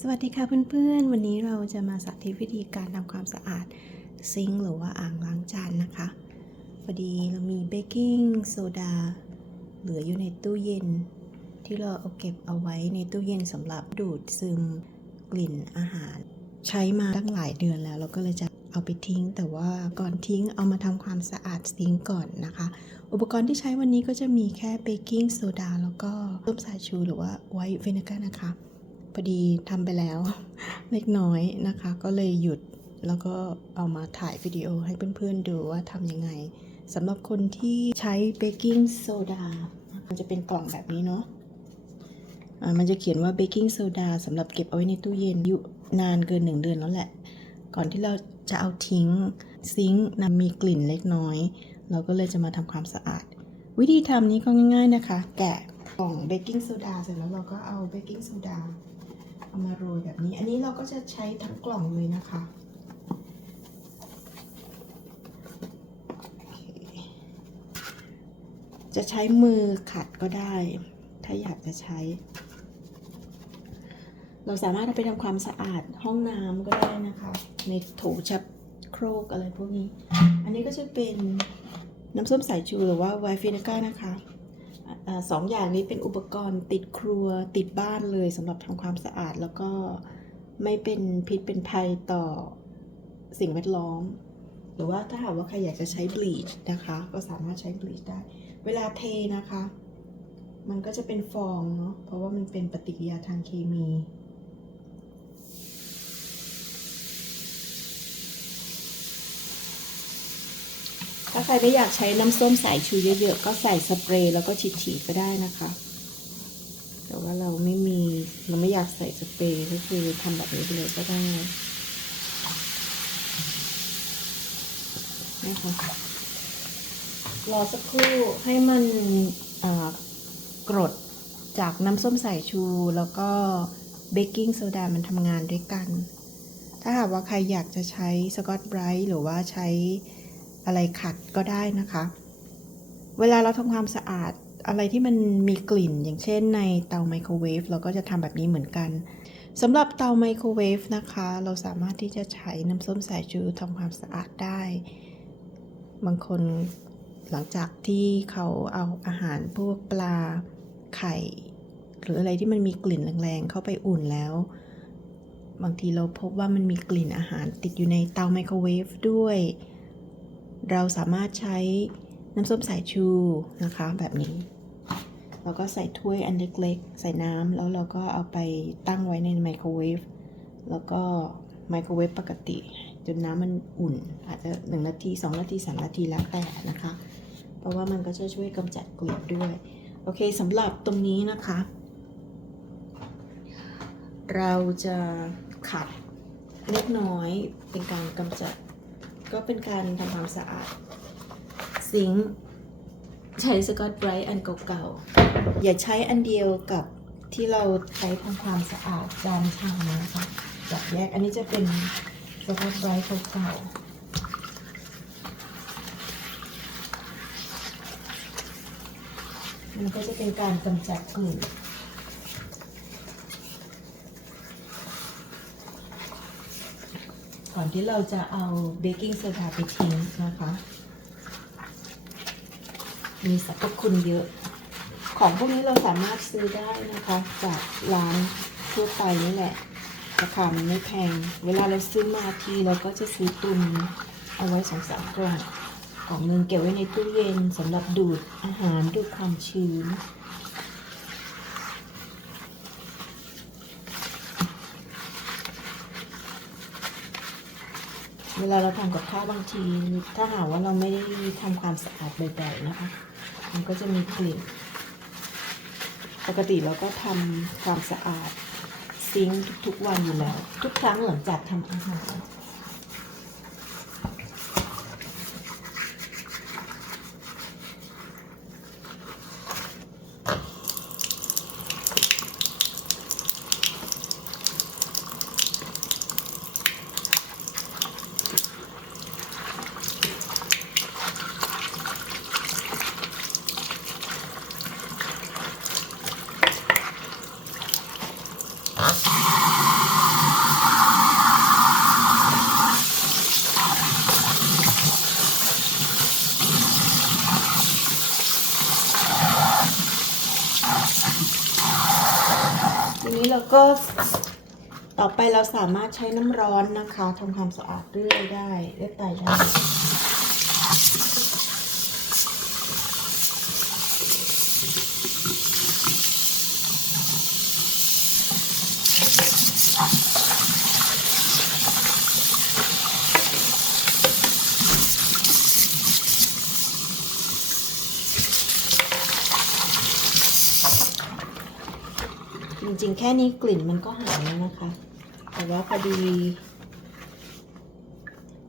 สวัสดีค่ะเพื่อนๆ วันนี้เราจะมาสาธิตวิธีการทำความสะอาดซิงค์หรือว่าอ่างล้างจานนะคะพอดีเรามีเบกกิ้งโซดาเหลืออยู่ในตู้เย็น ที่เราเอาเก็บเอาไว้ในตู้เย็นสำหรับดูดซึมกลิ่นอาหาร ใช้มาตั้งหลายเดือนแล้ว เราก็เลยจะเอาไปทิ้ง แต่ว่าก่อนทิ้งเอามาทำความสะอาดซิงค์ก่อนนะคะ อุปกรณ์ที่ใช้วันนี้ก็จะมีแค่เบกกิ้งโซดาแล้วก็ต้มสายชูหรือว่าไวท์เวนิก้านะคะ พอดีทำไปแล้วเล็กน้อยนะคะ ก็เลยหยุดแล้วก็เอามาถ่ายวิดีโอให้เพื่อนๆดูว่าทำยังไงสำหรับคนที่ใช้เบกกิ้งโซดามันจะเป็นกล่องแบบนี้เนาะมันจะเขียนว่าเบกกิ้งโซดาสำหรับเก็บเอาไว้ในตู้เย็นอยู่นานเกินหนึ่งเดือนแล้วแหละ ก่อนที่เราจะเอาทิ้งซิงค์นะมีกลิ่นเล็กน้อย เราก็เลยจะมาทำความสะอาด วิธีทำนี้ก็ง่าย ๆนะคะ แกะกล่องเบกกิ้งโซดาเสร็จแล้วเราก็เอาเบกกิ้งโซดา เอามาโรยแบบนี้ อันนี้เราก็จะใช้ทั้งกล่องเลยนะคะจะใช้มือขัดก็ได้ ถ้าอยากจะใช้ เราสามารถเอาไปทำความสะอาดห้องน้ำก็ได้นะคะ ในโถชักโครกอะไรพวกนี้ อันนี้ก็จะเป็นน้ำส้มสายชูหรือว่าไวฟินิก้านะคะ สองอย่างนี้เป็นอุปกรณ์ติดครัวติดบ้านเลยสำหรับทำความสะอาดแล้วก็ไม่เป็นพิษเป็นภัยต่อสิ่งแวดล้อม หรือว่าถ้าหากว่าใครอยากจะใช้บลีชนะคะ ก็สามารถใช้บลีชได้ เวลาเทนะคะ มันก็จะเป็นฟองเนาะเพราะว่ามันเป็นปฏิกิริยาทางเคมี ถ้าใครไม่อยากใช้น้ำส้มสายชูเยอะๆ ก็ใส่สเปรย์แล้วก็ฉีดๆก็ได้นะคะ แต่ว่าเราไม่มีเราไม่อยากใส่สเปรย์ก็คือทำแบบนี้ไปเลยก็ได้นะคะรอสักครู่ให้มันกรดจากน้ำส้มสายชูแล้วก็เบกกิ้งโซดามันทำงานด้วยกัน ถ้าหากว่าใครอยากจะใช้สกอตไบรท์หรือว่าใช้ อะไรขัดก็ได้นะคะ เวลาเราทำความสะอาดอะไรที่มันมีกลิ่น อย่างเช่นในเตาไมโครเวฟเราก็จะทำแบบนี้เหมือนกันสำหรับเตาไมโครเวฟนะคะ เราสามารถที่จะใช้น้ำส้มสายชูทำความสะอาดได้ บางคนหลังจากที่เขาเอาอาหารพวกปลาไข่ หรืออะไรที่มันมีกลิ่นแรงๆเข้าไปอุ่นแล้ว บางทีเราพบว่ามันมีกลิ่นอาหารติดอยู่ในเตาไมโครเวฟด้วย เราสามารถใช้น้ำส้มสายชูนะคะแบบนี้เราก็ใส่ถ้วยอันเล็กๆ ใส่น้ำแล้วเราก็เอาไปตั้งไว้ในไมโครเวฟแล้วก็ไมโครเวฟปกติ จนน้ำมันอุ่น อาจจะ 1 นาที 2 นาที 3 นาทีแล้วแต่นะคะ เพราะว่ามันก็จะช่วยกำจัดกลิ่นด้วย โอเคสำหรับตรงนี้นะคะ เราจะขัดเล็กน้อยเป็นการกำจัด ก็เป็นการทำความสะอาดซิงใช้สกอตไบรท์อันเก่าๆ อย่าใช้อันเดียวกับที่เราใช้ทำความสะอาดจานชามนะคะจับแยกอันนี้จะเป็นสกอตไบรท์เก่าๆมันก็จะเป็นการกำจัดกลิ่น ก่อนที่เราจะเอาเบกกิ้งโซดาไปทิ้งนะคะ มีสรรพคุณเยอะ ของพวกนี้เราสามารถซื้อได้นะคะ จากร้านทั่วไปนี่แหละราคามันไม่แพง เวลาเราซื้อมาทีเราก็จะซื้อตุนเอาไว้สองสามกล่องกล่องหนึ่งเก็บไว้ในตู้เย็นสำหรับดูดอาหารดูดความชื้น วลาเราทำกับข้าวบางที ถ้าหากว่าเราไม่ได้ทำความสะอาดบ่อยๆนะคะ มันก็จะมีกลิ่น ปกติเราก็ทำความสะอาดซิงค์ทุกๆวันอยู่แล้ว ทุกครั้งหลังจากทำอาหาร เนี้ เราก็ต่อไปเราสามารถใช้น้ำร้อนนะคะทำความสะอาดเรื่อยได้เรื่อยไปได้ จริง ๆ แค่นี้กลิ่นมันก็หายแล้วนะคะ แต่ว่าพอดี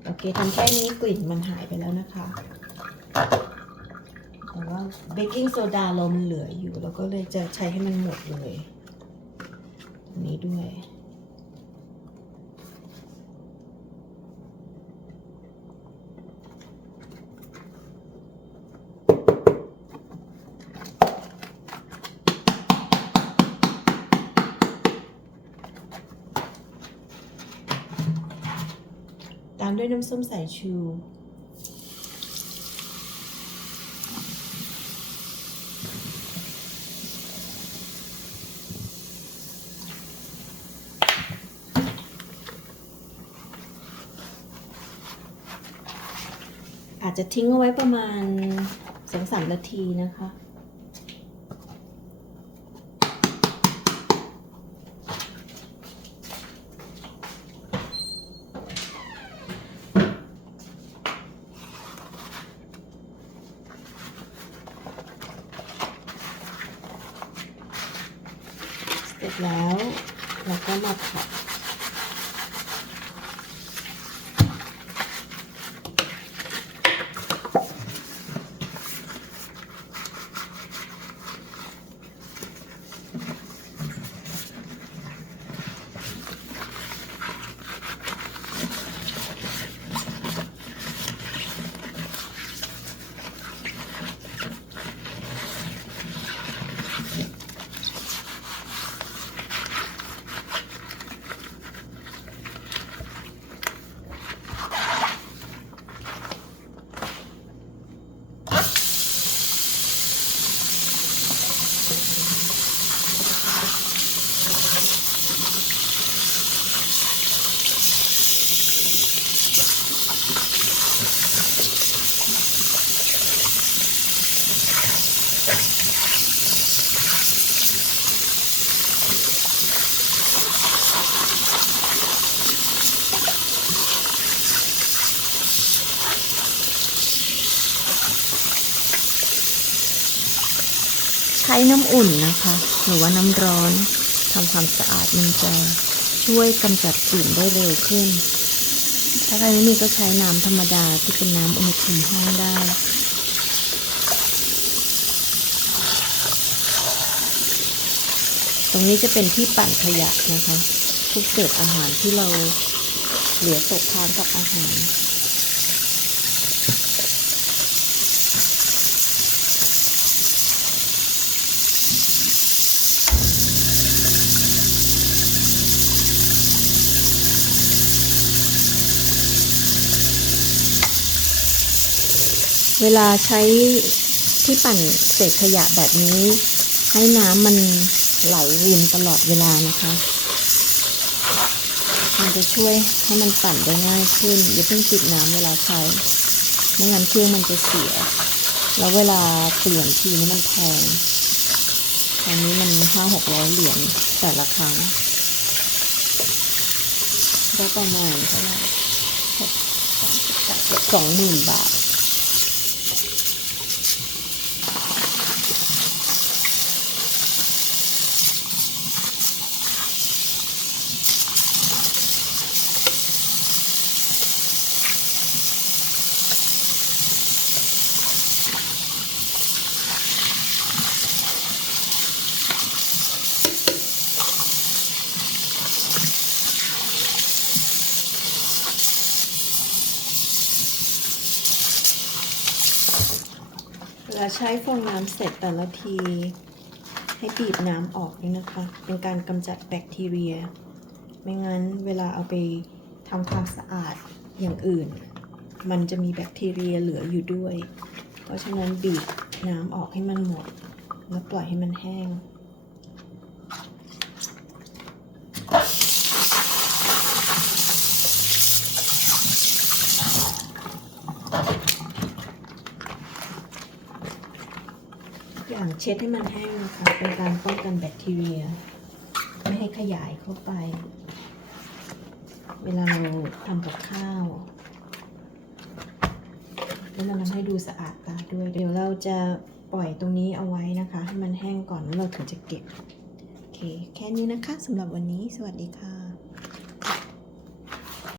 โอเคทำแค่นี้กลิ่นมันหายไปแล้วนะคะ แต่ว่าเบกกิ้งโซดาเรามันเหลืออยู่ เราก็เลยจะใช้ให้มันหมดเลย อันนี้ด้วย ด้วยน้ำส้มสายชู อาจจะทิ้งเอาไว้ประมาณสองสามนาทีนะคะ แล้ว เราก็มาผัด ใช้น้ำอุ่นนะคะ หรือว่าน้ำร้อนทำความสะอาดมันจะช่วยกำจัดกลิ่นได้เร็วขึ้น ถ้าใครไม่มีก็ใช้น้ำธรรมดาที่เป็นน้ำอุณหภูมิห้องได้ตรงนี้จะเป็นที่ปั่นขยะนะคะทุกเศษอาหารที่เราเหลือตกค้างกับอาหาร เวลาใช้ที่ปั่นเศษขยะแบบนี้ ให้น้ำมันไหลรินตลอดเวลานะคะ มันจะช่วยให้มันปั่นได้ง่ายขึ้นอย่าเพิ่งปิดน้ำเวลาใช้ ไม่งั้นเครื่องมันจะเสีย แล้วเวลาเปลี่ยนทีนี้มันแพงตอนนี้มันห้าหกร้อยเหรียญแต่ละครั้งก็ประมาณเท่าไหร่สองหมื่นบาท เวลาใช้ฟองน้ำเสร็จแต่ละที ให้บีบน้ำออกนี่นะคะ เป็นการกำจัดแบคทีเรีย ไม่งั้นเวลาเอาไปทำความสะอาดอย่างอื่น มันจะมีแบคทีเรียเหลืออยู่ด้วย เพราะฉะนั้นบีบน้ำออกให้มันหมด แล้วปล่อยให้มันแห้ง กอย่างเช็ดให้มันแห้งนะคะเป็นการป้องกันแบคทีเรีย ไม่ให้ขยายเข้าไป เวลาเราทำกับข้าวแล้วมันทำให้ดูสะอาดตาด้วย เดี๋ยวเราจะปล่อยตรงนี้เอาไว้นะคะ ให้มันแห้งก่อนแล้วเราถึงจะเก็บ โอเค แค่นี้นะคะสำหรับวันนี้ สวัสดีค่ะ